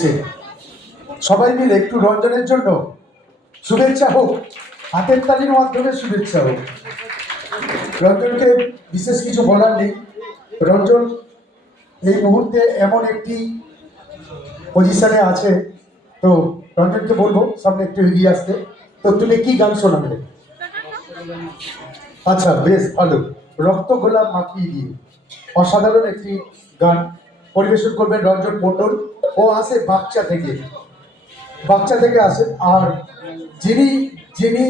এসছে। সবাই মিলে একটু রঞ্জনের জন্য শুভেচ্ছা হোক, হাতের তালির মাধ্যমে শুভেচ্ছা হোক। রঞ্জনকে বিশেষ কিছু বলার নেই। রঞ্জন এই মুহূর্তে এমন একটি পজিশনে আছে, তো রঞ্জনকে বলবো সামনে একটু এগিয়ে আসতে। তো তুমি কি গান শোনাবে? আচ্ছা, বেশ ভালো। রক্ত গোলাপ মাখিয়ে দিয়ে অসাধারণ একটি গান পরিবেশন করবেন রঞ্জন মণ্ডল। ও আসে বাচ্চা থেকে আসে। আর যিনি যিনি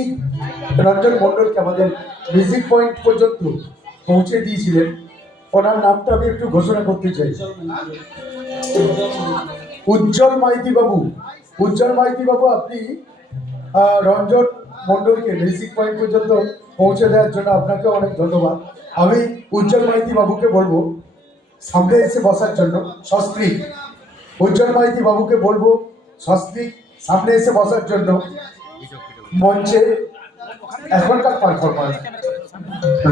রঞ্জন মণ্ডলকে আমাদের মিউজিক পয়েন্ট পর্যন্ত পৌঁছে দিয়েছিলেন, ওনার নামটা আমি একটু ঘোষণা করতে চাই। উজ্জ্বল মাইতি বাবু। উজ্জ্বল মাইতি বাবু, আপনি রঞ্জন মণ্ডলকে মিউজিক পয়েন্ট পর্যন্ত পৌঁছে দেওয়ার জন্য আপনাকে অনেক ধন্যবাদ। আমি উজ্জ্বল মাইতি বাবুকে বলবো সামনে এসে বসার জন্য। সস্ত্রীক উজ্জ্বল মাইতি বাবুকে বলবো সস্ত্রীক সামনে এসে বসার জন্য। মঞ্চে এখনকার পারফরমার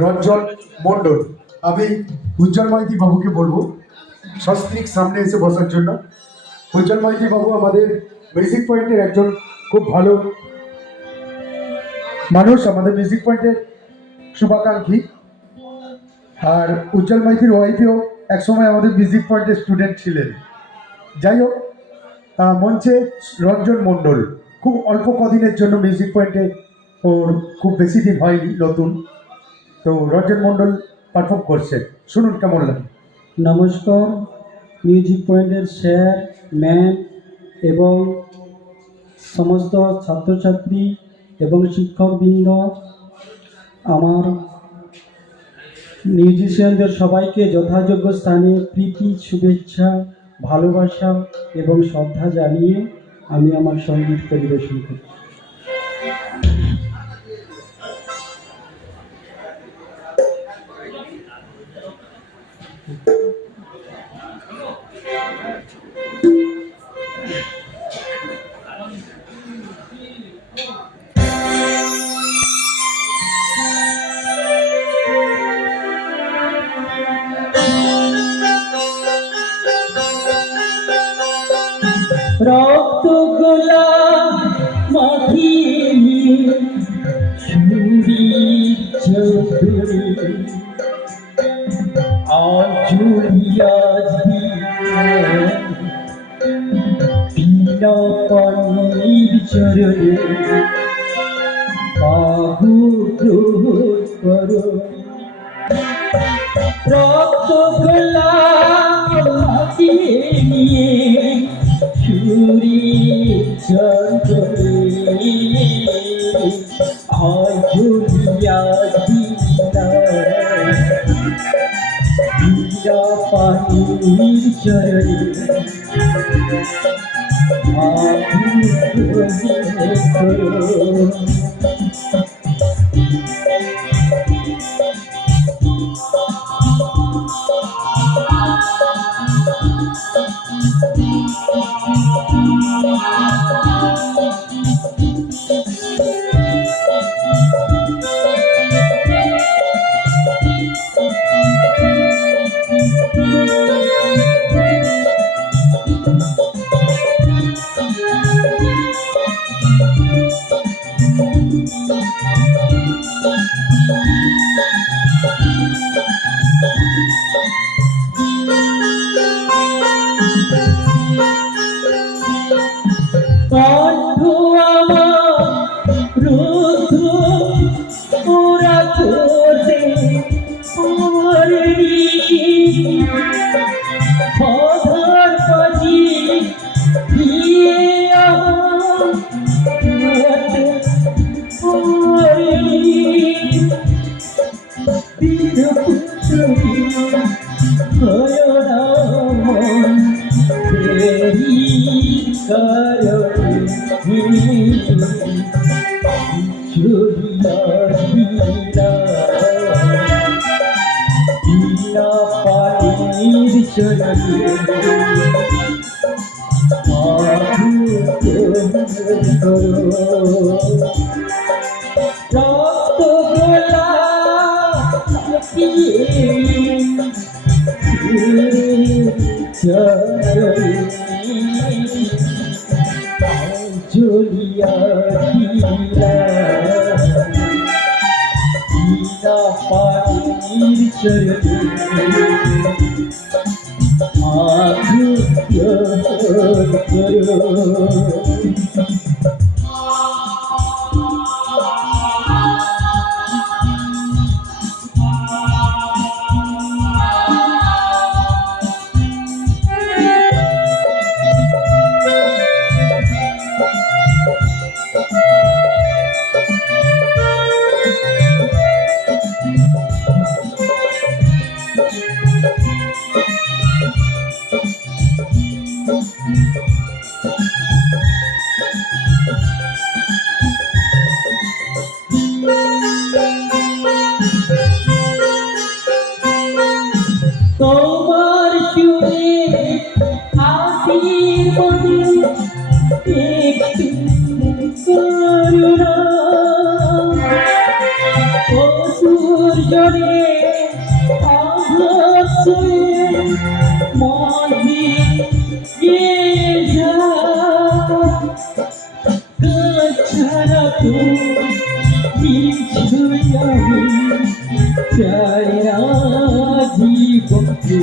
রঞ্জন মণ্ডল। আমি উজ্জ্বল মাইতি বাবুকে বলবো সস্ত্রীক সামনে এসে বসার জন্য। উজ্জ্বল মাইতি বাবু আমাদের মিউজিক পয়েন্টের একজন খুব ভালো মানুষ, আমাদের মিউজিক পয়েন্টের শুভাকাঙ্ক্ষী। আর উজ্জ্বল মাইতির ওয়াইফেও একসময় আমাদের মিউজিক পয়েন্টের স্টুডেন্ট ছিলেন। যাই হোক, মঞ্চে রঞ্জন মণ্ডল খুব অল্প কদিনের জন্য মিউজিক পয়েন্টে, ওর খুব বেশি দিন হয়নি, নতুন। তো রঞ্জন মণ্ডল পারফর্ম করছেন, শুনুন কেমন লাগে। নমস্কার, মিউজিক পয়েন্টের স্যার, ম্যাম এবং সমস্ত ছাত্রছাত্রী এবং শিক্ষকবৃন্দ, আমার মিউজিশিয়ানদের সবাইকে যথাযোগ্য স্থানে প্রীতি, শুভেচ্ছা, ভালোবাসা এবং শ্রদ্ধা জানিয়ে আমি আমার সঙ্গীত পরিবেশন করি। রক্ত গোলাপ মাখিয়ে ছুরি চৌধুরী আজুরিয়াজ বিনা পানির চরণে বাহু গ্রহণ করো। রক্ত গোলাপ মাখিয়ে নিয়ে ছুরি চৌধুরী আজুরিয়াজ বিনা পানির চরণে বাহু গ্রহণ করো। কণ্ঠ আমার রুদ্ধ ওরা করতে আমার বাধার কাজে দিয়ে আমার রক্ত গোলাপ বিনা পানির চরণে মাধু করো। তোমার সুরে হাসির মনে একটু করুণা, অসুর জনে আঘাত ছুঁয়ে মাঝে গিয়ে যায়। কাজ ছাড়া তো কিছুই আমি চাই না জীবনে,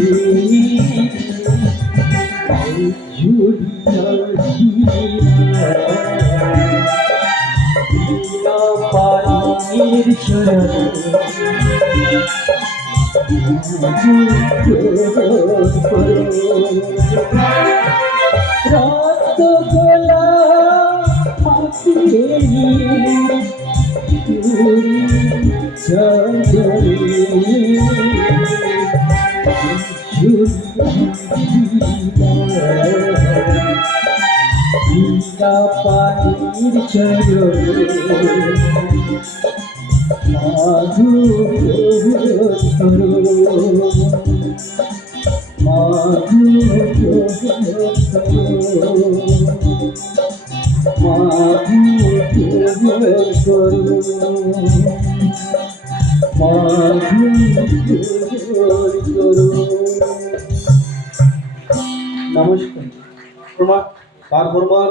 বিনা পানির চরণে রাত গোলা মাটিয়ে বিনা পানির চরণে মাধু করো, মাধু করো, মাধু করো, মাধু করো। নমস্কার। তার পরবার